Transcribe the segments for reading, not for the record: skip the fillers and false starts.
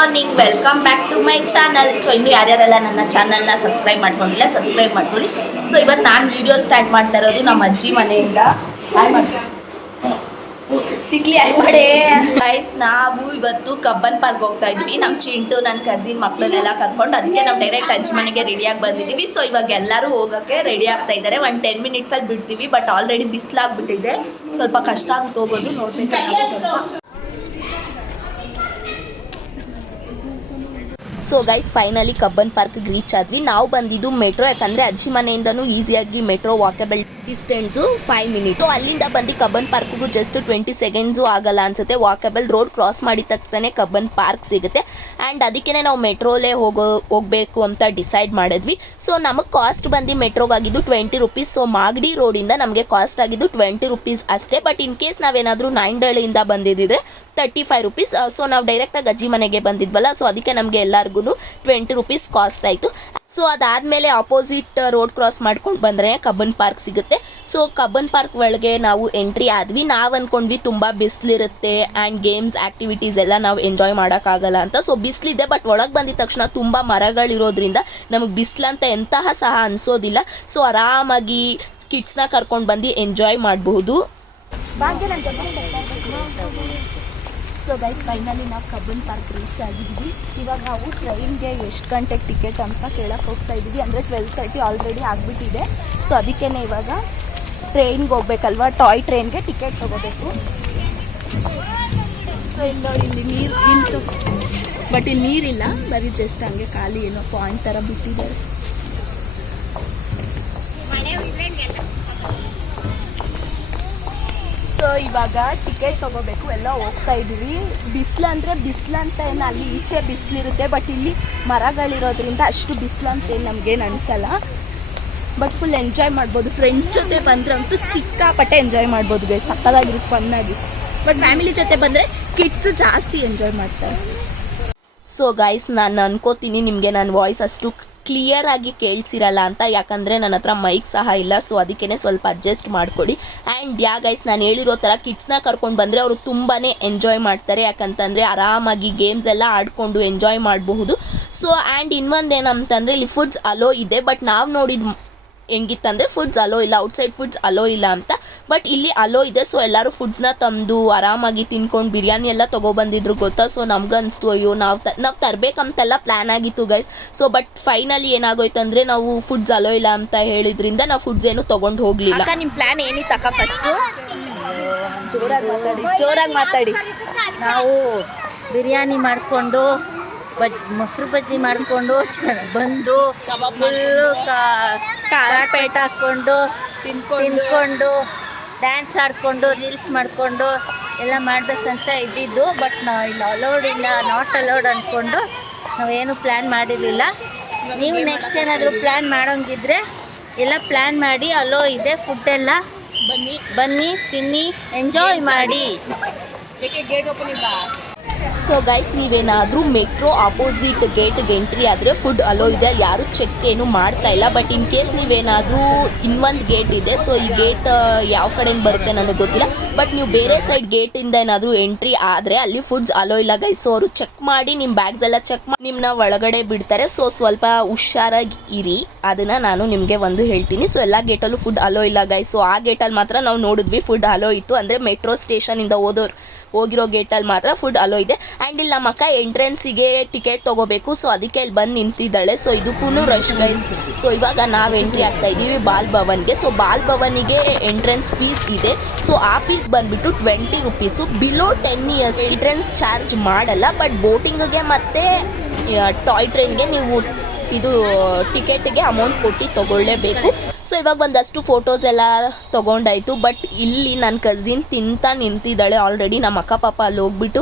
Morning, welcome back to my channel. So ಇನ್ನು ಯಾರ್ಯಾರೆಲ್ಲ ನನ್ನ ಚಾನಲ್ನ ಸಬ್ಸ್ಕ್ರೈಬ್ ಮಾಡ್ಕೊಂಡಿಲ್ಲ ಸಬ್ಸ್ಕ್ರೈಬ್ ಮಾಡ್ಕೊಳ್ಳಿ. ಸೊ ಇವತ್ತು ನಾನು ವಿಡಿಯೋ ಸ್ಟಾರ್ಟ್ ಮಾಡ್ತಾ ಇರೋದು ನಮ್ಮ ಅಜ್ಜಿ ಮನೆಯಿಂದ. ತಿಕ್ಲಿ ಮಾಡಿ ಗೈಸ್, ನಾವು ಇವತ್ತು ಕಬ್ಬನ್ ಪಾರ್ಕ್ ಹೋಗ್ತಾ ಇದ್ವಿ. ನಮ್ಮ ಚಿಂಟು ನನ್ನ ಕಸಿನ್ ಮಕ್ಕಳನ್ನೆಲ್ಲ ಕರ್ಕೊಂಡು, ಅದಕ್ಕೆ ನಾವು ಡೈರೆಕ್ಟ್ ಅಜ್ಜಿ ಮನೆಗೆ ರೆಡಿಯಾಗಿ ಬಂದಿದ್ದೀವಿ. ಸೊ ಇವಾಗ ಎಲ್ಲರೂ ಹೋಗೋಕ್ಕೆ ರೆಡಿ ಆಗ್ತಾ ಇದ್ದಾರೆ. ಒಂದು 10 ಮಿನಿಟ್ಸಲ್ಲಿ ಬಿಡ್ತೀವಿ. ಬಟ್ ಆಲ್ರೆಡಿ ಬಿಸಿಲಾಗ್ಬಿಟ್ಟಿದೆ, ಸ್ವಲ್ಪ ಕಷ್ಟ ಆಗುತ್ತೆ ಹೋಗೋದು. ನೋಡ್ಬೇಕು. ಸೊ ಗೈಸ್, ಫೈನಲಿ ಕಬ್ಬನ್ ಪಾರ್ಕ್ಗೆ ರೀಚ್ ಆದ್ವಿ. ನಾವು ಬಂದಿದ್ದು ಮೆಟ್ರೋ, ಯಾಕಂದರೆ ಅಜ್ಜಿ ಮನೆಯಿಂದನೂ ಈಸಿಯಾಗಿ ಮೆಟ್ರೋ ವಾಕಬಲ್ ಡಿಸ್ಟೆನ್ಸು 5 ಮಿನಿಟ್. ಅಲ್ಲಿಂದ ಬಂದು ಕಬ್ಬನ್ ಪಾರ್ಕ್ಗೂ ಜಸ್ಟ್ 20 ಸೆಕೆಂಡ್ಸು ಆಗಲ್ಲ ಅನ್ಸುತ್ತೆ. ವಾಕಬಲ್ ರೋಡ್ ಕ್ರಾಸ್ ಮಾಡಿದ ತಕ್ಷಣ ಕಬ್ಬನ್ ಪಾರ್ಕ್ ಸಿಗುತ್ತೆ. ಆ್ಯಂಡ್ ಅದಕ್ಕೇ ನಾವು ಮೆಟ್ರೋಲೇ ಹೋಗಬೇಕು ಅಂತ ಡಿಸೈಡ್ ಮಾಡಿದ್ವಿ. ಸೊ ನಮಗೆ ಕಾಸ್ಟ್ ಬಂದು ಮೆಟ್ರೋಗಾಗಿದ್ದು 20 ರುಪೀಸ್. ಸೊ ಮಾಗಡಿ ರೋಡಿಂದ ನಮಗೆ ಕಾಸ್ಟ್ ಆಗಿದ್ದು 20 ರುಪೀಸ್ ಅಷ್ಟೇ. ಬಟ್ ಇನ್ ಕೇಸ್ ನಾವೇನಾದರೂ ನಾಯಿಂಡಳ್ಳಿಯಿಂದ ಬಂದಿದ್ದರೆ 35 ರುಪೀಸ್. ಸೊ ನಾವು ಡೈರೆಕ್ಟಾಗಿ ಅಜ್ಜಿ ಮನೆಗೆ ಬಂದಿದ್ವಲ್ಲ, ಸೊ ಅದಕ್ಕೆ ನಮಗೆ ಎಲ್ಲರಿಗೂ 20 ರುಪೀಸ್ ಕಾಸ್ಟ್ ಆಯಿತು. ಸೊ ಅದಾದಮೇಲೆ ಆಪೋಸಿಟ್ ರೋಡ್ ಕ್ರಾಸ್ ಮಾಡ್ಕೊಂಡು ಬಂದರೆ ಕಬ್ಬನ್ ಪಾರ್ಕ್ ಸಿಗುತ್ತೆ. ಸೊ ಕಬ್ಬನ್ ಪಾರ್ಕ್ ಒಳಗೆ ನಾವು ಎಂಟ್ರಿ ಆದ್ವಿ. ನಾವು ಅಂದ್ಕೊಂಡ್ವಿ ತುಂಬ ಬಿಸಿಲಿರುತ್ತೆ ಆ್ಯಂಡ್ ಗೇಮ್ಸ್ ಆ್ಯಕ್ಟಿವಿಟೀಸ್ ಎಲ್ಲ ನಾವು ಎಂಜಾಯ್ ಮಾಡೋಕ್ಕಾಗಲ್ಲ ಅಂತ. ಸೊ ಬಿಸಿಲಿದೆ, ಬಟ್ ಒಳಗೆ ಬಂದಿದ ತಕ್ಷಣ ತುಂಬ ಮರಗಳಿರೋದ್ರಿಂದ ನಮಗೆ ಬಿಸಿಲಂತ ಎಂತಹ ಸಹ ಅನಿಸೋದಿಲ್ಲ. ಸೊ ಆರಾಮಾಗಿ ಕಿಡ್ಸ್ನ ಕರ್ಕೊಂಡು ಬಂದು ಎಂಜಾಯ್ ಮಾಡಬಹುದು. ಸೊ ಗೈಸ್, ಫೈನಲಿ ನಾವು ಕಬ್ಬನ್ ಪಾರ್ಕ್ ರೀಚ್ ಆಗಿದ್ವಿ. ಇವಾಗ ನಾವು ಟ್ರೈನ್ಗೆ ಎಷ್ಟು ಗಂಟೆಗೆ ಟಿಕೆಟ್ ಅಂತ ಕೇಳಕ್ಕೆ ಹೋಗ್ತಾ ಇದ್ದೀವಿ. ಅಂದರೆ 12:30 ಆಲ್ರೆಡಿ ಆಗಿಬಿಟ್ಟಿದೆ. ಸೊ ಅದಕ್ಕೇ ಇವಾಗ ಟ್ರೈನ್ಗೆ ಹೋಗ್ಬೇಕಲ್ವ, ಟಾಯ್ ಟ್ರೈನ್ಗೆ ಟಿಕೆಟ್ ತೊಗೋಬೇಕು. ಸೊ ಇಲ್ಲಿ ನೀರು ನಿಂತು, ಬಟ್ ಇಲ್ಲಿ ನೀರಿಲ್ಲ, ಬರೀ ಜಸ್ಟ್ ಹಂಗೆ ಖಾಲಿ ಏನೋ ಪಾಯಿಂಟ್ ಥರ ಬಿಟ್ಟಿದ್ದಾರೆ. ಸೊ ಇವಾಗ ಟಿಕೆಟ್ ತೊಗೋಬೇಕು, ಎಲ್ಲ ಹೋಗ್ತಾ ಇದ್ದೀವಿ. ಬಿಸಿಲು ಅಂದರೆ ಬಿಸಿಲು ಅಂತ ಏನು, ಅಲ್ಲಿ ಈಚೆ ಬಿಸಿಲಿರುತ್ತೆ, ಬಟ್ ಇಲ್ಲಿ ಮರಗಳಿರೋದ್ರಿಂದ ಅಷ್ಟು ಬಿಸಿಲು ಅಂತ ಏನು ನಮಗೇನು ಅನಿಸಲ್ಲ. ಬಟ್ ಫುಲ್ ಎಂಜಾಯ್ ಮಾಡ್ಬೋದು. ಫ್ರೆಂಡ್ಸ್ ಜೊತೆ ಬಂದರೆ ಅಂತೂ ಸಿಕ್ಕಾಪಟ್ಟೆ ಎಂಜಾಯ್ ಮಾಡ್ಬೋದು ಗೈಸ್, ಸಕ್ಕತ್ತಾಗಿರುತ್ತೆ, ಫನ್ನಾಗಿ. ಬಟ್ ಫ್ಯಾಮಿಲಿ ಜೊತೆ ಬಂದರೆ ಕಿಡ್ಸ್ ಜಾಸ್ತಿ ಎಂಜಾಯ್ ಮಾಡ್ತಾರೆ. ಸೊ ಗೈಸ್, ನಾನು ಅನ್ಕೋತೀನಿ ನಿಮಗೆ ನನ್ನ ವಾಯ್ಸ್ ಅಷ್ಟು ಕ್ಲಿಯರ್ ಆಗಿ ಕೇಳಿಸಿರಲ್ಲ ಅಂತ, ಯಾಕಂದರೆ ನನ್ನ ಹತ್ರ ಮೈಕ್ ಸಹ ಇಲ್ಲ. ಸೊ ಅದಕ್ಕೇ ಸ್ವಲ್ಪ ಅಡ್ಜಸ್ಟ್ ಮಾಡಿಕೊಡಿ. ಆ್ಯಂಡ್ ಗೈಸ್, ನಾನು ಹೇಳಿರೋ ಥರ ಕಿಡ್ಸ್ನ ಕರ್ಕೊಂಡು ಬಂದರೆ ಅವರು ತುಂಬಾ ಎಂಜಾಯ್ ಮಾಡ್ತಾರೆ. ಯಾಕಂತಂದರೆ ಆರಾಮಾಗಿ ಗೇಮ್ಸ್ ಎಲ್ಲ ಆಡಿಕೊಂಡು ಎಂಜಾಯ್ ಮಾಡಬಹುದು. ಸೊ ಆ್ಯಂಡ್ ಇನ್ನೊಂದು ಏನಂತಂದರೆ ಇಲ್ಲಿ ಫುಡ್ಸ್ ಅಲೋ ಇದೆ. ಬಟ್ ನಾವು ನೋಡಿದ ಹೆಂಗಿತ್ತಂದರೆ ಫುಡ್ಸ್ ಅಲೋ ಇಲ್ಲ, ಔಟ್ಸೈಡ್ ಫುಡ್ಸ್ ಅಲೋ ಇಲ್ಲ ಅಂತ. ಬಟ್ ಇಲ್ಲಿ ಅಲೋ ಇದೆ. ಸೊ ಎಲ್ಲರೂ ಫುಡ್ಸ್ನ ತಂದು ಆರಾಮಾಗಿ ತಿನ್ಕೊಂಡು ಬಿರಿಯಾನಿ ಎಲ್ಲ ತೊಗೊಬಂದಿದ್ರು ಗೊತ್ತಾ. ಸೊ ನಮ್ಗನ್ನಿಸ್ತು, ಅಯ್ಯೋ ನಾವು ತರಬೇಕಂತೆಲ್ಲ ಪ್ಲ್ಯಾನ್ ಆಗಿತ್ತು ಗೈಸ್. ಸೊ ಬಟ್ ಫೈನಲಿ ಏನಾಗೋಯ್ತು ಅಂದರೆ ನಾವು ಫುಡ್ಸ್ ಅಲೋ ಇಲ್ಲ ಅಂತ ಹೇಳಿದ್ರಿಂದ ನಾವು ಫುಡ್ಸ್ ಏನು ತೊಗೊಂಡು ಹೋಗಲಿಲ್ಲ. ನಿಮ್ಮ ಪ್ಲ್ಯಾನ್ ಏನಿತ್ತು ಅಕ್ಕ? ಫಸ್ಟು ಜೋರಾಗಿ ಮಾತಾಡಿ. ನಾವು ಬಿರಿಯಾನಿ ಮಾಡಿಕೊಂಡು ಮೊಸರು ಬಜ್ಜಿ ಮಾಡಿಕೊಂಡು ಬಂದು ಫುಲ್ಲು ಖಾರ ಪೇಟ ಹಾಕ್ಕೊಂಡು ತಿನ್ಕೊಂಡು ಡ್ಯಾನ್ಸ್ ಆಡಿಕೊಂಡು ರೀಲ್ಸ್ ಮಾಡಿಕೊಂಡು ಎಲ್ಲ ಮಾಡಬೇಕಂತ ಇದ್ದಿದ್ದು. ಬಟ್ ನಾವು ಇಲ್ಲಿ ಅಲೌಡ್ ಇಲ್ಲ, ನಾಟ್ ಅಲೌಡ್ ಅಂದ್ಕೊಂಡು ನಾವೇನು ಪ್ಲ್ಯಾನ್ ಮಾಡಿರಲಿಲ್ಲ. ನೀವು ನೆಕ್ಸ್ಟ್ ಏನಾದರೂ ಪ್ಲ್ಯಾನ್ ಮಾಡೋಂಗಿದ್ರೆ ಎಲ್ಲ ಪ್ಲ್ಯಾನ್ ಮಾಡಿ, ಅಲೋ ಇದೆ, ಫುಡ್ಡೆಲ್ಲ ಬನ್ನಿ ತಿನ್ನಿ ಎಂಜಾಯ್ ಮಾಡಿ. ಸೊ ಗೈಸ್, ನೀವೇನಾದರೂ ಮೆಟ್ರೋ ಆಪೋಸಿಟ್ ಗೇಟ್ಗೆ ಎಂಟ್ರಿ ಆದರೆ ಫುಡ್ ಅಲೋ ಇದೆ, ಅಲ್ಲಿ ಯಾರೂ ಚೆಕ್ ಏನು ಮಾಡ್ತಾ ಇಲ್ಲ. ಬಟ್ ಇನ್ ಕೇಸ್ ನೀವೇನಾದರೂ ಇನ್ನೊಂದು ಗೇಟ್ ಇದೆ. ಸೊ ಈ ಗೇಟ್ ಯಾವ ಕಡೆಯಿಂದ ಬರುತ್ತೆ ನನಗೆ ಗೊತ್ತಿಲ್ಲ. ಬಟ್ ನೀವು ಬೇರೆ ಸೈಡ್ ಗೇಟಿಂದ ಏನಾದರೂ ಎಂಟ್ರಿ ಆದರೆ ಅಲ್ಲಿ ಫುಡ್ಸ್ ಅಲೋ ಇಲ್ಲ ಗೈಸ್. ಸೊ ಅವರು ಚೆಕ್ ಮಾಡಿ ನಿಮ್ಮ ಬ್ಯಾಗ್ಸ್ ಎಲ್ಲ ಚೆಕ್ ಮಾಡಿ ನಿಮ್ಮನ್ನ ಒಳಗಡೆ ಬಿಡ್ತಾರೆ. ಸೊ ಸ್ವಲ್ಪ ಹುಷಾರಾಗಿ ಇರಿ, ಅದನ್ನು ನಾನು ನಿಮಗೆ ಒಂದು ಹೇಳ್ತೀನಿ. ಸೊ ಎಲ್ಲ ಗೇಟಲ್ಲೂ ಫುಡ್ ಅಲೋ ಇಲ್ಲ ಗೈಸ್. ಸೊ ಆ ಗೇಟಲ್ಲಿ ಮಾತ್ರ ನಾವು ನೋಡಿದ್ವಿ ಫುಡ್ ಅಲೋ ಇತ್ತು. ಅಂದರೆ ಮೆಟ್ರೋ ಸ್ಟೇಷನಿಂದ ಹೋಗಿರೋ ಗೇಟಲ್ಲಿ ಮಾತ್ರ ಫುಡ್ ಅಲೋ ಇದೆ. ಆ್ಯಂಡ್ ಇಲ್ಲಿ ನಮ್ಮ ಅಕ್ಕ ಎಂಟ್ರೆನ್ಸಿಗೆ ಟಿಕೆಟ್ ತೊಗೋಬೇಕು. ಸೊ ಅದಕ್ಕೆ ಇಲ್ಲಿ ಬಂದು ನಿಂತಿದ್ದಾಳೆ. ಸೊ ಇದಕ್ಕೂ ರಶ್ ಗೈಸ್. ಸೊ ಇವಾಗ ನಾವು ಎಂಟ್ರಿ ಆಗ್ತಾ ಇದ್ದೀವಿ ಬಾಲ್ ಭವನ್ಗೆ. ಸೊ ಬಾಲ್ ಭವನಿಗೆ ಎಂಟ್ರೆನ್ಸ್ ಫೀಸ್ ಇದೆ. ಸೊ ಆ ಫೀಸ್ ಬಂದುಬಿಟ್ಟು 20 rupees. Below 10 years entrance charge ಮಾಡಲ್ಲ. ಬಟ್ ಬೋಟಿಂಗ್ಗೆ ಮತ್ತು ಟಾಯ್ ಟ್ರೈನ್ಗೆ ನೀವು ಇದು ಟಿಕೆಟ್ಗೆ ಅಮೌಂಟ್ ಕೊಟ್ಟು ತೊಗೊಳ್ಳೇಬೇಕು. ಸೊ ಇವಾಗ ಒಂದಷ್ಟು ಫೋಟೋಸ್ ಎಲ್ಲ ತೊಗೊಂಡಾಯಿತು. ಬಟ್ ಇಲ್ಲಿ ನನ್ನ ಕಸಿನ್ ತಿಂತಾ ನಿಂತಿದ್ದಾಳೆ ಆಲ್ರೆಡಿ. ನಮ್ಮ ಅಕ್ಕ ಪಾಪ ಅಲ್ಲಿ ಹೋಗ್ಬಿಟ್ಟು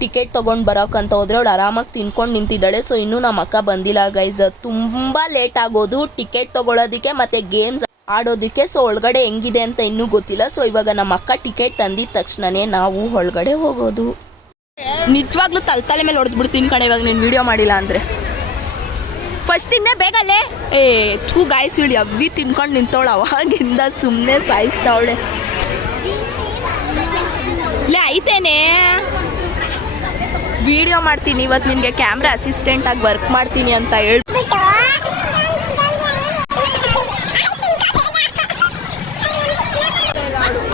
ಟಿಕೆಟ್ ತೊಗೊಂಡು ಬರೋಕ್ಕಂತ ಹೋದರೆ ಅವಳು ಆರಾಮಾಗಿ ತಿನ್ಕೊಂಡು ನಿಂತಿದ್ದಾಳೆ. ಸೊ ಇನ್ನೂ ನಮ್ಮ ಅಕ್ಕ ಬಂದಿಲ್ಲ ಗೈಸ್. ತುಂಬ ಲೇಟ್ ಆಗೋದು ಟಿಕೆಟ್ ತೊಗೊಳೋದಕ್ಕೆ ಮತ್ತು ಗೇಮ್ಸ್ ಆಡೋದಕ್ಕೆ. ಸೊ ಒಳಗಡೆ ಹೆಂಗಿದೆ ಅಂತ ಇನ್ನೂ ಗೊತ್ತಿಲ್ಲ. ಸೊ ಇವಾಗ ನಮ್ಮ ಅಕ್ಕ ಟಿಕೆಟ್ ತಂದಿದ ತಕ್ಷಣವೇ ನಾವು ಒಳಗಡೆ ಹೋಗೋದು. ನಿಜವಾಗ್ಲೂ ತಲೆ ಮೇಲೆ ಹೊಡೆದ್ಬಿಡ್ತೀನಿ ಕಣೆ ಇವಾಗ ನೀನು ವೀಡಿಯೋ ಮಾಡಿಲ್ಲ ಅಂದರೆ. ಫಸ್ಟ್ ತಿನ್ನೇ ಬೇಗಲ್ಲೇ. ಥೂ ಗಾಯ್ಸ್, ಇಳಿ ಅವಿ ತಿನ್ಕೊಂಡು ನಿಂತವಳು. ಅವಾಗಿಂದ ಸುಮ್ಮನೆ ಸಾಯಿಸ್ತಾವಳೆ. ಲೇ ಐತೇನೆ ವಿಡಿಯೋ ಮಾಡ್ತೀನಿ ಇವತ್ತು, ನಿನಗೆ ಕ್ಯಾಮ್ರಾ ಅಸಿಸ್ಟೆಂಟ್ ಆಗಿ ವರ್ಕ್ ಮಾಡ್ತೀನಿ ಅಂತ ಹೇಳಿ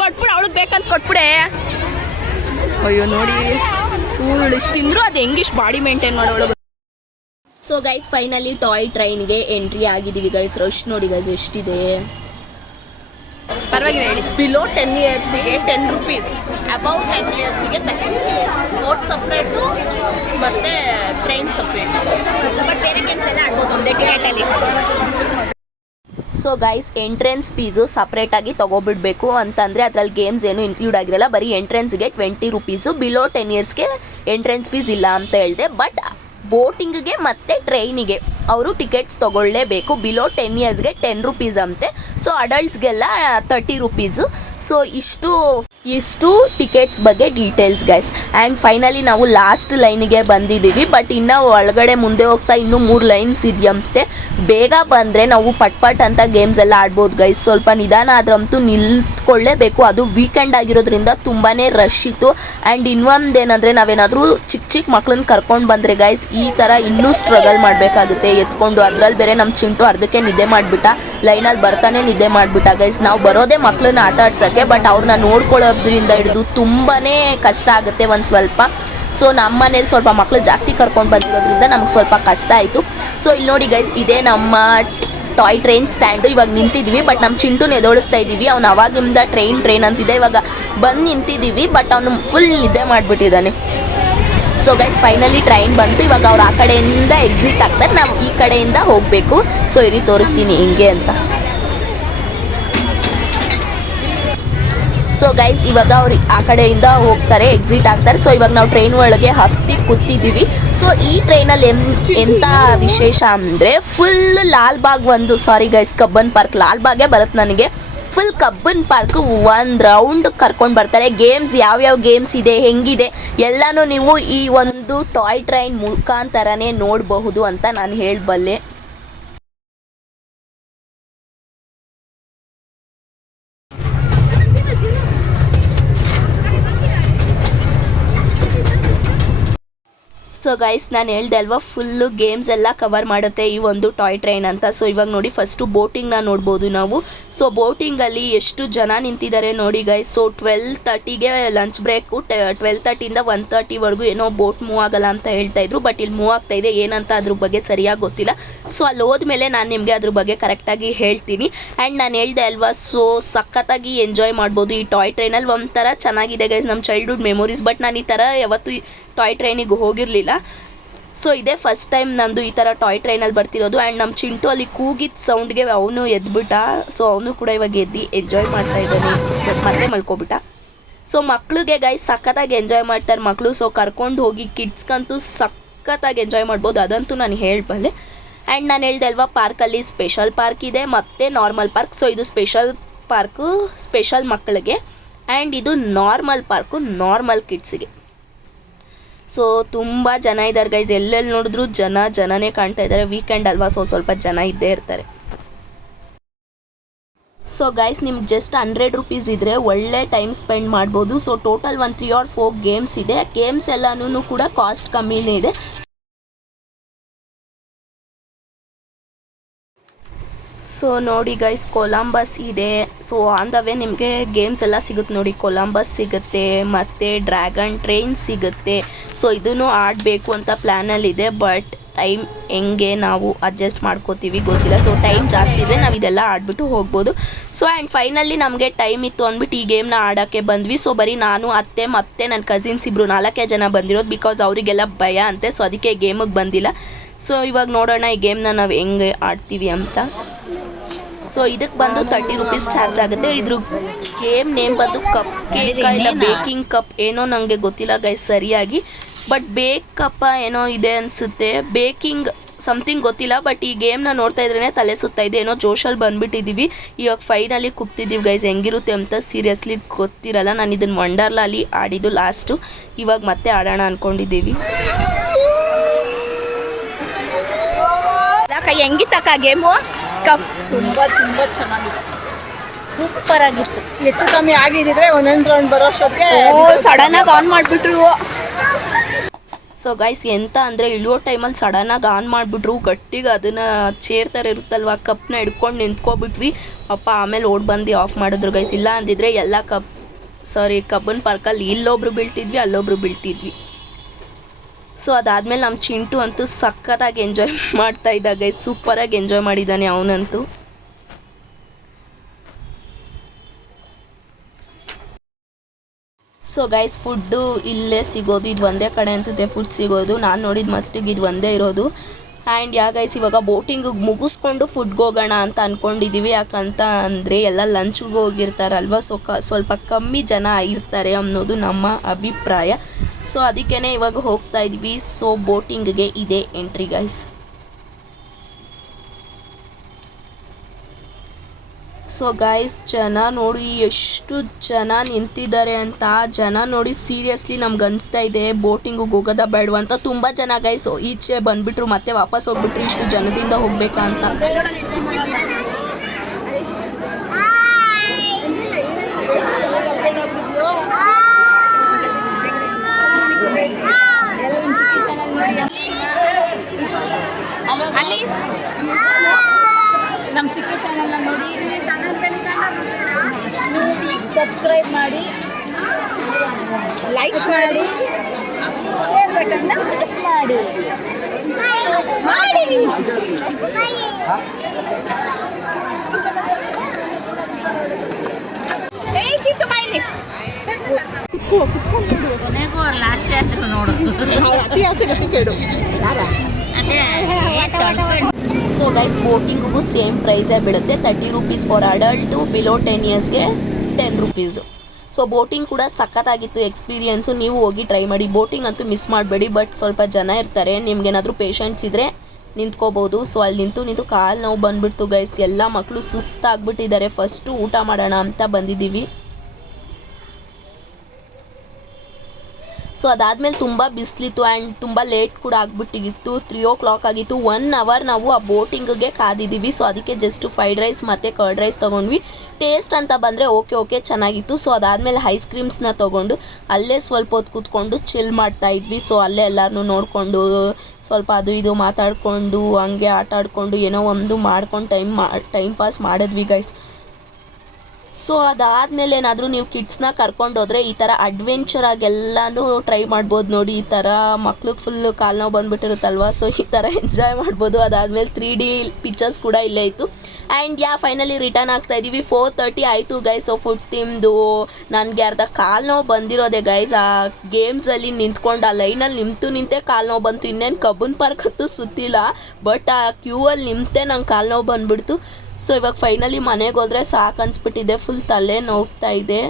ಕೊಟ್ಬಿಡು, ಅವಳಿಗೆ ಬೇಕಂತ ಕೊಟ್ಬಿಡೆ. ಅಯ್ಯೋ ನೋಡಿ ಇವಳು ಇಷ್ಟು ತಿಂದ್ರು ಅದು ಹೆಂಗಿಷ್ಟು ಬಾಡಿ ಮೇಂಟೈನ್ ಮಾಡೋಳು. ಸೊ ಗೈಸ್ ಫೈನಲಿ ಟಾಯ್ ಟ್ರೈನ್ಗೆ ಎಂಟ್ರಿ ಆಗಿದ್ದೀವಿ ಗೈಸ್. ರಶ್ ನೋಡಿ ಗೈಸ್ ಎಷ್ಟಿದೆ. ಪರವಾಗಿಲ್ಲ ಹೇಳಿ. ಬಿಲೋ 10 ಇಯರ್ಸಿಗೆ 10 ರುಪೀಸ್, ಅಬೌವ್ 10 ಇಯರ್ಸಿಗೆ 30 ರುಪೀಸ್. ಬೋಟ್ ಸಪ್ರೇಟು ಮತ್ತು ಟ್ರೈನ್ ಸಪ್ರೇಟ್. ಬಟ್ ಬೇರೆ ಗೇಮ್ಸ್ ಎಲ್ಲ ಆಡ್ಬೋದು ಒಂದೇ ಟಿಕೆಟಲ್ಲಿ. ಸೊ ಗೈಸ್ ಎಂಟ್ರೆನ್ಸ್ ಫೀಸು ಸಪ್ರೇಟಾಗಿ ತೊಗೊಬಿಡ್ಬೇಕು ಅಂತಂದರೆ ಅದರಲ್ಲಿ ಗೇಮ್ಸ್ ಏನು ಇನ್ಕ್ಲೂಡ್ ಆಗಿರಲ್ಲ. ಬರೀ ಎಂಟ್ರೆನ್ಸ್ಗೆ 20 ರುಪೀಸು. ಬಿಲೋ 10 ಇಯರ್ಸ್ಗೆ ಎಂಟ್ರೆನ್ಸ್ ಫೀಸ್ ಇಲ್ಲ ಅಂತ ಹೇಳಿದೆ. ಬಟ್ ಬೋಟಿಂಗ್ಗೆ ಮತ್ತು ಟ್ರೈನಿಗೆ ಅವರು ಟಿಕೆಟ್ಸ್ ತೊಗೊಳ್ಳೇಬೇಕು. ಬಿಲೋ 10 ಇಯರ್ಸ್ಗೆ 10 ರುಪೀಸ್ ಅಂತೆ. ಸೊ ಅಡಲ್ಟ್ಸ್ಗೆಲ್ಲ 30 ರುಪೀಸು. ಸೊ ಇಷ್ಟು ಟಿಕೆಟ್ಸ್ ಬಗ್ಗೆ ಡೀಟೇಲ್ಸ್ ಗೈಸ್. ಆ್ಯಂಡ್ ಫೈನಲಿ ನಾವು ಲಾಸ್ಟ್ ಲೈನಿಗೆ ಬಂದಿದ್ದೀವಿ. ಬಟ್ ಇನ್ನು ಒಳಗಡೆ ಮುಂದೆ ಹೋಗ್ತಾ ಇನ್ನೂ 3 ಲೈನ್ಸ್ ಇದೆಯಂತೆ. ಬೇಗ ಬಂದರೆ ನಾವು ಪಟ್ ಅಂತ ಗೇಮ್ಸ್ ಎಲ್ಲ ಆಡ್ಬೋದು ಗೈಸ್. ಸ್ವಲ್ಪ ನಿಧಾನ ಆದ್ರಂತೂ ನಿಲ್ತ್ಕೊಳ್ಳೇಬೇಕು. ಅದು ವೀಕೆಂಡ್ ಆಗಿರೋದ್ರಿಂದ ತುಂಬಾ ರಶ್ ಇತ್ತು. ಆ್ಯಂಡ್ ಇನ್ನೊಂದೇನೆಂದರೆ ನಾವೇನಾದರೂ ಚಿಕ್ಕ ಮಕ್ಳನ್ನ ಕರ್ಕೊಂಡು ಬಂದರೆ ಗೈಸ್ ಈ ಥರ ಇನ್ನೂ ಸ್ಟ್ರಗಲ್ ಮಾಡಬೇಕಾಗುತ್ತೆ ಎತ್ಕೊಂಡು. ಅದರಲ್ಲಿ ಬೇರೆ ನಮ್ಮ ಚಿಂಟು ಅರ್ಧಕ್ಕೆ ನಿದ್ದೆ ಮಾಡಿಬಿಟ್ಟ, ಲೈನಲ್ಲಿ ಬರ್ತಾನೆ ನಿದ್ದೆ ಮಾಡಿಬಿಟ್ಟ ಗೈಸ್. ನಾವು ಬರೋದೇ ಮಕ್ಳನ್ನ ಆಟ ಆಡ್ಸೋಕ್ಕೆ, ಬಟ್ ಅವ್ರನ್ನ ನೋಡ್ಕೊಳ್ಳೋದ್ರಿಂದ ಹಿಡಿದು ತುಂಬಾ ಕಷ್ಟ ಆಗುತ್ತೆ ಒಂದು ಸ್ವಲ್ಪ. ಸೊ ನಮ್ಮ ಮನೇಲಿ ಸ್ವಲ್ಪ ಮಕ್ಕಳು ಜಾಸ್ತಿ ಕರ್ಕೊಂಡು ಬಂದಿರೋದ್ರಿಂದ ನಮಗೆ ಸ್ವಲ್ಪ ಕಷ್ಟ ಆಯಿತು. ಸೊ ಇಲ್ಲಿ ನೋಡಿ ಗೈಸ್ ಇದೇ ನಮ್ಮ ಟಾಯ್ ಟ್ರೈನ್ ಸ್ಟ್ಯಾಂಡು. ಇವಾಗ ನಿಂತಿದ್ದೀವಿ, ಬಟ್ ನಮ್ಮ ಚಿಂಟುನ ಎದೋಳಿಸ್ತಾ ಇದ್ದೀವಿ. ಅವ್ನು ಅವಾಗಿಂದ ಟ್ರೈನ್ ಅಂತಿದೆ. ಇವಾಗ ಬಂದು ನಿಂತಿದ್ದೀವಿ, ಬಟ್ ಅವನು ಫುಲ್ ನಿದ್ದೆ ಮಾಡಿಬಿಟ್ಟಿದ್ದಾನೆ. ಸೊ ಗೈಸ್ ಫೈನಲಿ ಟ್ರೈನ್ ಬಂತು. ಇವಾಗ ಅವ್ರು ಆ ಕಡೆಯಿಂದ ಎಕ್ಸಿಟ್ ಆಗ್ತಾರೆ, ನಾವು ಈ ಕಡೆಯಿಂದ ಹೋಗಬೇಕು. ಸೊ ಇರಿ ತೋರಿಸ್ತೀನಿ ಹೆಂಗೆ ಅಂತ. ಸೊ ಗೈಸ್ ಇವಾಗ ಅವ್ರು ಆ ಕಡೆಯಿಂದ ಹೋಗ್ತಾರೆ, ಎಕ್ಸಿಟ್ ಆಗ್ತಾರೆ. ಸೊ ಇವಾಗ ನಾವು ಟ್ರೈನ್ ಒಳಗೆ ಹತ್ತಿ ಕೂತಿದ್ದೀವಿ. ಸೊ ಈ ಟ್ರೈನಲ್ಲಿ ಎಂಥ ವಿಶೇಷ ಅಂದರೆ ಫುಲ್ ಲಾಲ್ಬಾಗ್ ಕಬ್ಬನ್ ಪಾರ್ಕ್ ಲಾಲ್ಬಾಗೇ ಬರುತ್ತೆ ನನಗೆ. ಫುಲ್ ಕಬ್ಬನ್ ಪಾರ್ಕ್ ಒಂದು ರೌಂಡ್ ಕರ್ಕೊಂಡು ಬರ್ತಾರೆ. ಗೇಮ್ಸ್ ಯಾವ್ಯಾವ ಗೇಮ್ಸ್ ಇದೆ ಹೆಂಗಿದೆ ಎಲ್ಲನೂ ನೀವು ಈ ಒಂದು ಟಾಯ್ ಟ್ರೈನ್ ಮುಖಾಂತರನೇ ನೋಡಬಹುದು ಅಂತ ನಾನು ಹೇಳಬಲ್ಲೆ. ಸೊ ಗೈಸ್ ನಾನು ಹೇಳ್ದೆ ಅಲ್ವಾ ಫುಲ್ಲು ಗೇಮ್ಸ್ ಎಲ್ಲ ಕವರ್ ಮಾಡುತ್ತೆ ಈ ಒಂದು ಟಾಯ್ ಟ್ರೈನ್ ಅಂತ. ಸೊ ಇವಾಗ ನೋಡಿ ಫಸ್ಟು ಬೋಟಿಂಗ್ನ ನೋಡ್ಬೋದು ನಾವು. ಸೊ ಬೋಟಿಂಗಲ್ಲಿ ಎಷ್ಟು ಜನ ನಿಂತಿದ್ದಾರೆ ನೋಡಿ ಗೈಸ್. ಸೊ 12:30ಗೆ ಲಂಚ್ ಬ್ರೇಕು. 12:30ಇಂದ 1:30ವರೆಗೂ ಏನೋ ಬೋಟ್ ಮೂವ್ ಆಗಲ್ಲ ಅಂತ ಹೇಳ್ತಾಯಿದ್ರು. ಬಟ್ ಇಲ್ಲಿ ಮೂವ್ ಆಗ್ತಾ ಇದೆ, ಏನಂತ ಅದ್ರ ಬಗ್ಗೆ ಸರಿಯಾಗಿ ಗೊತ್ತಿಲ್ಲ. ಸೊ ಅಲ್ಲಿ ಹೋದ್ಮೇಲೆ ನಾನು ನಿಮಗೆ ಅದ್ರ ಬಗ್ಗೆ ಕರೆಕ್ಟಾಗಿ ಹೇಳ್ತೀನಿ. ಆ್ಯಂಡ್ ನಾನು ಹೇಳ್ದೆ ಅಲ್ವಾ ಸೊ ಸಖತ್ತಾಗಿ ಎಂಜಾಯ್ ಮಾಡ್ಬೋದು ಈ ಟಾಯ್ ಟ್ರೈನಲ್ಲಿ. ಒಂಥರ ಚೆನ್ನಾಗಿದೆ ಗೈಸ್, ನಮ್ಮ ಚೈಲ್ಡ್ಹುಡ್ ಮೆಮೊರೀಸ್. ಬಟ್ ನಾನು ಈ ಥರ ಯಾವತ್ತೂ ಟಾಯ್ ಟ್ರೈನಿಗೆ ಹೋಗಿರಲಿಲ್ಲ. ಸೊ ಇದೇ ಫಸ್ಟ್ ಟೈಮ್ ನಂದು ಈ ಥರ ಟಾಯ್ ಟ್ರೈನಲ್ಲಿ ಬರ್ತಿರೋದು. ಆ್ಯಂಡ್ ನಮ್ಮ ಚಿಂಟು ಅಲ್ಲಿ ಕೂಗಿದ ಸೌಂಡ್ಗೆ ಅವನು ಎದ್ಬಿಟ್ಟ. ಸೊ ಅವನು ಕೂಡ ಇವಾಗ ಎದ್ದು ಎಂಜಾಯ್ ಮಾಡ್ತಾ ಇದ್ದಾನೆ, ಮತ್ತೆ ಮಲ್ಕೊಬಿಟ್ಟ. ಸೊ ಮಕ್ಳಿಗೆ ಗೈಸ್ ಸಖತ್ತಾಗಿ ಎಂಜಾಯ್ ಮಾಡ್ತಾರೆ ಮಕ್ಕಳು. ಸೊ ಕರ್ಕೊಂಡು ಹೋಗಿ ಕಿಡ್ಸ್ಗಂತೂ ಸಖತ್ತಾಗಿ ಎಂಜಾಯ್ ಮಾಡ್ಬೋದು, ಅದಂತೂ ನಾನು ಹೇಳಬಲ್ಲೆ. ಆ್ಯಂಡ್ ನಾನು ಹೇಳ್ದೆ ಅಲ್ವಾ ಪಾರ್ಕಲ್ಲಿ ಸ್ಪೆಷಲ್ ಪಾರ್ಕ್ ಇದೆ ಮತ್ತು ನಾರ್ಮಲ್ ಪಾರ್ಕ್. ಸೊ ಇದು ಸ್ಪೆಷಲ್ ಪಾರ್ಕು ಸ್ಪೆಷಲ್ ಮಕ್ಕಳಿಗೆ, ಆ್ಯಂಡ್ ಇದು ನಾರ್ಮಲ್ ಪಾರ್ಕು ನಾರ್ಮಲ್ ಕಿಡ್ಸಿಗೆ. ಸೊ ತುಂಬ ಜನ ಇದ್ದಾರೆ ಗೈಸ್, ಎಲ್ಲೆಲ್ಲಿ ನೋಡಿದ್ರು ಜನನೇ ಕಾಣ್ತಾ ಇದ್ದಾರೆ. ವೀಕೆಂಡ್ ಅಲ್ವಾ, ಸೊ ಸ್ವಲ್ಪ ಜನ ಇದ್ದೇ ಇರ್ತಾರೆ. ಸೊ ಗೈಸ್ ನಿಮ್ಗೆ ಜಸ್ಟ್ 100 ರುಪೀಸ್ ಇದ್ದರೆ ಒಳ್ಳೆ ಟೈಮ್ ಸ್ಪೆಂಡ್ ಮಾಡ್ಬೋದು. ಸೊ ಟೋಟಲ್ 3 or 4 ಗೇಮ್ಸ್ ಇದೆ. ಗೇಮ್ಸ್ ಎಲ್ಲನೂ ಕೂಡ ಕಾಸ್ಟ್ ಕಮ್ಮಿನೇ ಇದೆ. ಸೊ ನೋಡಿ ಗೈಸ್ ಕೊಲಂಬಸ್ ಇದೆ. ಸೊ ಆನ್ ದ ವೇ ನಿಮಗೆ ಗೇಮ್ಸ್ ಎಲ್ಲ ಸಿಗುತ್ತೆ ನೋಡಿ. ಕೊಲಂಬಸ್ ಸಿಗುತ್ತೆ ಮತ್ತು ಡ್ರ್ಯಾಗನ್ ಟ್ರೈನ್ ಸಿಗುತ್ತೆ. ಸೊ ಇದನ್ನು ಆಡಬೇಕು ಅಂತ ಪ್ಲ್ಯಾನಲ್ಲಿದೆ. ಬಟ್ ಟೈಮ್ ಹೆಂಗೆ ನಾವು ಅಡ್ಜಸ್ಟ್ ಮಾಡ್ಕೋತೀವಿ ಗೊತ್ತಿಲ್ಲ. ಸೊ ಟೈಮ್ ಜಾಸ್ತಿ ಇದ್ದರೆ ನಾವು ಇದೆಲ್ಲ ಆಡ್ಬಿಟ್ಟು ಹೋಗ್ಬೋದು. ಸೊ ಆ್ಯಂಡ್ ಫೈನಲಿ ನಮಗೆ ಟೈಮ್ ಇತ್ತು ಅಂದ್ಬಿಟ್ಟು ಈ ಗೇಮ್ನ ಆಡೋಕ್ಕೆ ಬಂದ್ವಿ. ಸೊ ಬರೀ ನಾನು ಅತ್ತೆ ಮತ್ತು ನನ್ನ ಕಸಿನ್ಸ್ ಇಬ್ಬರು 4 ಜನ ಬಂದಿರೋದು. ಬಿಕಾಸ್ ಅವರಿಗೆಲ್ಲ ಭಯ ಅಂತೆ, ಸೊ ಅದಕ್ಕೆ ಗೇಮಿಗೆ ಬಂದಿಲ್ಲ. ಸೊ ಇವಾಗ ನೋಡೋಣ ಈ ಗೇಮ್ನ ನಾವು ಹೆಂಗೆ ಆಡ್ತೀವಿ ಅಂತ. ಸೊ ಇದಕ್ಕೆ ಬಂದು 30 ರುಪೀಸ್ ಚಾರ್ಜ್ ಆಗುತ್ತೆ. ಇದ್ರ ಗೇಮ್ ನೇಮ್ ಬಂದು ಕಪ್ ಕೇಕ್ ಇಲ್ಲ ಬೇಕಿಂಗ್ ಕಪ್ ಏನೋ ನನಗೆ ಗೊತ್ತಿಲ್ಲ ಗೈಸ್ ಸರಿಯಾಗಿ. ಬಟ್ ಬೇಕ್ ಕಪ್ಪ ಏನೋ ಇದೆ ಅನಿಸುತ್ತೆ, ಬೇಕಿಂಗ್ ಸಮಥಿಂಗ್ ಗೊತ್ತಿಲ್ಲ. ಬಟ್ ಈ ಗೇಮ್ನ ನೋಡ್ತಾ ಇದ್ರೇ ತಲೆ ಸುತ್ತಾ ಇದೆ. ಏನೋ ಜೋಶಲ್ಲಿ ಬಂದುಬಿಟ್ಟಿದ್ದೀವಿ. ಇವಾಗ ಫೈನಲಿ ಕೂಗ್ತಿದ್ದೀವಿ ಗೈಸ್, ಹೆಂಗಿರುತ್ತೆ ಅಂತ ಸೀರಿಯಸ್ಲಿ ಗೊತ್ತಿರಲ್ಲ. ನಾನು ಇದನ್ನು ವಂಡರ್ಲಾಲ್ಲಿ ಆಡಿದ್ದು ಲಾಸ್ಟು. ಇವಾಗ ಮತ್ತೆ ಆಡೋಣ ಅಂದ್ಕೊಂಡಿದ್ದೀವಿ. ಹೆಂಗಿತ್ತಕ್ಕ ಗೇಮು? ಕಪ್ ತುಂಬ ಚೆನ್ನಾಗಿತ್ತು, ಸೂಪರ್ ಆಗಿತ್ತು. ಹೆಚ್ಚು ಕಮ್ಮಿ ಆಗಿದ್ದಿದ್ರೆ ಒಂದೊಂದು ರೌಂಡ್ ಬರೋ ಅಷ್ಟೊತ್ತಿಗೆ ಸಡನ್ನಾಗಿ ಆನ್ ಮಾಡಿಬಿಟ್ರು. ಸೊ ಗೈಸ್ ಎಂತ ಅಂದರೆ ಇಳಿಯೋ ಟೈಮಲ್ಲಿ ಸಡನ್ನಾಗಿ ಆನ್ ಮಾಡಿಬಿಟ್ರು, ಗಟ್ಟಿಗೆ ಅದನ್ನು ಚೇರ್ ಥರ ಇರುತ್ತಲ್ವ ಕಪ್ನ ಹಿಡ್ಕೊಂಡು ನಿಂತ್ಕೊಬಿಟ್ವಿ. ಅಪ್ಪ ಆಮೇಲೆ ಓಡ್ ಬಂದು ಆಫ್ ಮಾಡಿದ್ರು ಗೈಸ್. ಇಲ್ಲ ಅಂದಿದ್ರೆ ಎಲ್ಲ ಕಬ್ಬನ್ ಪಾರ್ಕಲ್ಲಿ ಇಲ್ಲೊಬ್ರು ಬೀಳ್ತಿದ್ವಿ, ಅಲ್ಲೊಬ್ರು ಬೀಳ್ತಿದ್ವಿ. ಸೊ ಅದಾದಮೇಲೆ ನಮ್ಮ ಚಿಂಟು ಅಂತೂ ಸಖತ್ತಾಗಿ ಎಂಜಾಯ್ ಮಾಡ್ತಾ ಇದ್ದ ಗೈಸ್, ಸೂಪರಾಗಿ ಎಂಜಾಯ್ ಮಾಡಿದ್ದಾನೆ ಅವನಂತೂ. ಸೊ ಗೈಸ್ ಫುಡ್ಡು ಇಲ್ಲೇ ಸಿಗೋದು, ಇದು ಒಂದೇ ಕಡೆ ಅನಿಸುತ್ತೆ ಫುಡ್ ಸಿಗೋದು. ನಾನು ನೋಡಿದ ಮಟ್ಟಿಗೆ ಇದು ಒಂದೇ ಇರೋದು. ಆ್ಯಂಡ್ ಗೈಸ್ ಇವಾಗ ಬೋಟಿಂಗಿಗೆ ಮುಗಿಸ್ಕೊಂಡು ಫುಡ್ಗೆ ಹೋಗೋಣ ಅಂತ ಅಂದ್ಕೊಂಡಿದ್ದೀವಿ. ಯಾಕಂತ ಅಂದರೆ ಎಲ್ಲ ಲಂಚ್ಗೆ ಹೋಗಿರ್ತಾರಲ್ವ, ಸ್ವಲ್ಪ ಕಮ್ಮಿ ಜನ ಇರ್ತಾರೆ ಅನ್ನೋದು ನಮ್ಮ ಅಭಿಪ್ರಾಯ. ಸೊ ಅದಕ್ಕೇ ಇವಾಗ ಹೋಗ್ತಾ ಇದ್ವಿ. ಸೊ ಬೋಟಿಂಗ್ಗೆ ಇದೆ ಎಂಟ್ರಿ ಗೈಸ್. ಸೊ ಗೈಸ್ ಜನ ನೋಡಿ ಎಷ್ಟು ಜನ ನಿಂತಿದ್ದಾರೆ ಅಂತ. ಜನ ನೋಡಿ ಸೀರಿಯಸ್ಲಿ ನಮ್ಗೆ ಅನಿಸ್ತಾ ಇದೆ ಬೋಟಿಂಗಿಗೆ ಹೋಗೋದ ಬೇಡವಾ ಅಂತ. ತುಂಬ ಜನ ಗೈಸ್ ಈಚೆ ಬಂದುಬಿಟ್ರು, ಮತ್ತೆ ವಾಪಸ್ ಹೋಗ್ಬಿಟ್ರು ಇಷ್ಟು ಜನದಿಂದ ಹೋಗ್ಬೇಕಾ ಅಂತ. ನಮ್ಮ ಚಿಕ್ಕ ಚಾನಲ್ನ ನೋಡಿ ಸಬ್ಸ್ಕ್ರೈಬ್ ಮಾಡಿ, ಲೈಕ್ ಮಾಡಿ, ಶೇರ್ ಬಟನ್ನ ಪ್ರೆಸ್ ಮಾಡಿ. ಚಿಟ್ಟು ಮಾಡಿ ಕೊನೆಗೂ ಅವ್ರು ಲಾಸ್ಟ್ ಆದ್ರು ನೋಡು. ಸೊ ಗೈಸ್ ಬೋಟಿಂಗಿಗೂ ಸೇಮ್ ಪ್ರೈಸೇ ಬೀಳುತ್ತೆ. 30 ರೂಪೀಸ್ ಫಾರ್ ಅಡಲ್ಟು, ಬಿಲೋ 10 ಇಯರ್ಸ್ಗೆ 10 ರೂಪೀಸು. ಸೊ ಬೋಟಿಂಗ್ ಕೂಡ ಸಖತ್ತಾಗಿತ್ತು ಎಕ್ಸ್ಪೀರಿಯೆನ್ಸು. ನೀವು ಹೋಗಿ ಟ್ರೈ ಮಾಡಿ. ಬೋಟಿಂಗ್ ಅಂತೂ ಮಿಸ್ ಮಾಡಬೇಡಿ. ಬಟ್ ಸ್ವಲ್ಪ ಜನ ಇರ್ತಾರೆ, ನಿಮ್ಗೇನಾದರೂ ಪೇಷನ್ಸ್ ಇದ್ದರೆ ನಿಂತ್ಕೋಬೋದು. ಸೊ ಅಲ್ಲಿ ನಿಂತು ಕಾಲು ನೋವು ಬಂದುಬಿಡ್ತು ಗೈಸ್. ಎಲ್ಲ ಮಕ್ಕಳು ಸುಸ್ತಾಗ್ಬಿಟ್ಟಿದ್ದಾರೆ. ಫಸ್ಟು ಊಟ ಮಾಡೋಣ ಅಂತ ಬಂದಿದ್ದೀವಿ. ಸೊ ಅದಾದಮೇಲೆ ತುಂಬ ಬಿಸಿಲಿತ್ತು ಆ್ಯಂಡ್ ತುಂಬ ಲೇಟ್ ಕೂಡ ಆಗಿಬಿಟ್ಟಿತ್ತು. 3 o'clock ಆಗಿತ್ತು. 1 hour ನಾವು ಆ ಬೋಟಿಂಗಿಗೆ ಕಾದಿದ್ದೀವಿ. ಸೊ ಅದಕ್ಕೆ ಜಸ್ಟ್ ಫ್ರೈಡ್ ರೈಸ್ ಮತ್ತು ಕರ್ಡ್ ರೈಸ್ ತೊಗೊಂಡ್ವಿ. ಟೇಸ್ಟ್ ಅಂತ ಬಂದರೆ ಓಕೆ ಚೆನ್ನಾಗಿತ್ತು. ಸೊ ಅದಾದಮೇಲೆ ಐಸ್ ಕ್ರೀಮ್ಸ್ನ ತೊಗೊಂಡು ಅಲ್ಲೇ ಸ್ವಲ್ಪ ಹೊತ್ತು ಕೂತ್ಕೊಂಡು ಚಿಲ್ ಮಾಡ್ತಾಯಿದ್ವಿ. ಸೊ ಅಲ್ಲೇ ಎಲ್ಲರನ್ನೂ ನೋಡಿಕೊಂಡು ಸ್ವಲ್ಪ ಅದು ಇದು ಮಾತಾಡಿಕೊಂಡು ಹಂಗೆ ಆಟ ಆಡಿಕೊಂಡು ಏನೋ ಒಂದು ಮಾಡ್ಕೊಂಡು ಟೈಮ್ ಪಾಸ್ ಮಾಡಿದ್ವಿ ಗೈಸ್. ಸೊ ಅದಾದಮೇಲೆ ಏನಾದರೂ ನೀವು ಕಿಡ್ಸ್ನ ಕರ್ಕೊಂಡೋದ್ರೆ ಈ ಥರ ಅಡ್ವೆಂಚರ್ ಆಗೆಲ್ಲನೂ ಟ್ರೈ ಮಾಡ್ಬೋದು ನೋಡಿ. ಈ ಥರ ಮಕ್ಳಿಗೆ ಫುಲ್ಲು ಕಾಲು ನೋವು ಬಂದುಬಿಟ್ಟಿರುತ್ತಲ್ವ, ಸೊ ಈ ಥರ ಎಂಜಾಯ್ ಮಾಡ್ಬೋದು. ಅದಾದಮೇಲೆ 3D ಪಿಕ್ಚರ್ಸ್ ಕೂಡ ಇಲ್ಲೇ ಇತ್ತು. And finally return ಆಗ್ತಾಯಿದ್ದೀವಿ. 4:30 ಆಯಿತು ಗೈಸ್. ಸೊ ಫುಡ್ ತಿಂದು ನನಗೆ ಅರ್ಧ ಕಾಲು ನೋವು ಬಂದಿರೋದೆ ಗೈಸ್. ಆ ಗೇಮ್ಸಲ್ಲಿ ನಿಂತ್ಕೊಂಡು ಆ ಲೈನಲ್ಲಿ ನಿಂತೆ ಕಾಲು ನೋವು ಬಂತು. ಇನ್ನೇನು ಕಬ್ಬನ್ ಪಾರ್ಕ್ ಅಂತೂ ಸುತ್ತಿಲ್ಲ, ಬಟ್ ಆ ಕ್ಯೂವಲ್ಲಿ ನಿಂತೆ ನಂಗೆ ಕಾಲು ನೋವು ಬಂದುಬಿಡ್ತು. ಸೊ ಇವಾಗ ಫೈನಲಿ ಮನೆಗೆ ಹೋದರೆ ಸಾಕು ಅನಿಸ್ಬಿಟ್ಟಿದೆ, ಫುಲ್ ತಲೆ ನೋವ್ತಾ ಇದೆ.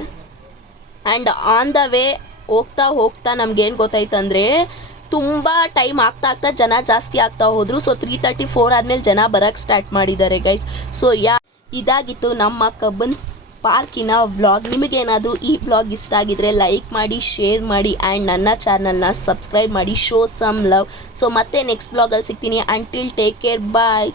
ಆ್ಯಂಡ್ ಆನ್ ದ ವೇ ಹೋಗ್ತಾ ನಮಗೇನು ಗೊತ್ತಾಯ್ತಂದರೆ ತುಂಬ ಟೈಮ್ ಆಗ್ತಾ ಜನ ಜಾಸ್ತಿ ಆಗ್ತಾ ಹೋದರು. ಸೊ 3:34 ಆದಮೇಲೆ ಜನ ಬರೋಕ್ಕೆ ಸ್ಟಾರ್ಟ್ ಮಾಡಿದ್ದಾರೆ ಗೈಸ್. ಸೊ ಇದಾಗಿತ್ತು ನಮ್ಮ ಕಬ್ಬನ್ ಪಾರ್ಕಿನ ವ್ಲಾಗ್. ನಿಮಗೇನಾದರೂ ಈ ವ್ಲಾಗ್ ಇಷ್ಟ ಆಗಿದ್ರೆ ಲೈಕ್ ಮಾಡಿ, ಶೇರ್ ಮಾಡಿ ಆ್ಯಂಡ್ ನನ್ನ ಚಾನಲ್ನ ಸಬ್ಸ್ಕ್ರೈಬ್ ಮಾಡಿ. Show some love. ಸೊ ಮತ್ತೆ ನೆಕ್ಸ್ಟ್ ವ್ಲಾಗಲ್ಲಿ ಸಿಗ್ತೀನಿ. ಅಂಟಿಲ್ ಟೇಕ್ ಕೇರ್, ಬಾಯ್.